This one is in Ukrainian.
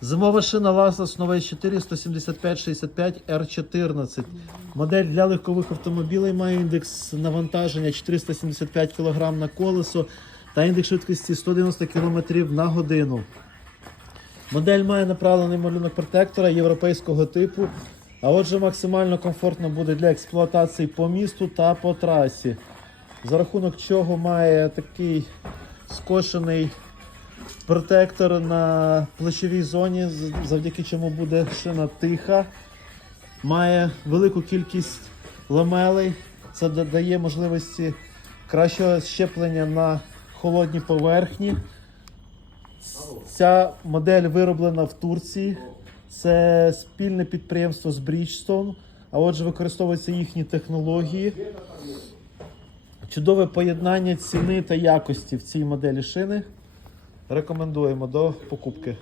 Зимова шина Lexus Нове 4 175 65 R14. Модель для легкових автомобілей має індекс навантаження 475 кг на колесо та індекс швидкості 190 км на годину. Модель має направлений малюнок протектора європейського типу, а отже максимально комфортно буде для експлуатації по місту та по трасі. За рахунок чого має такий скошений протектор на плечовій зоні, завдяки чому буде шина тиха. Має велику кількість ламелей. Це дає можливості кращого щеплення на холодні поверхні. Ця модель вироблена в Турції. Це спільне підприємство з Bridgestone, а отже, використовуються їхні технології. Чудове поєднання ціни та якості в цій моделі шини. Рекомендуємо до покупки.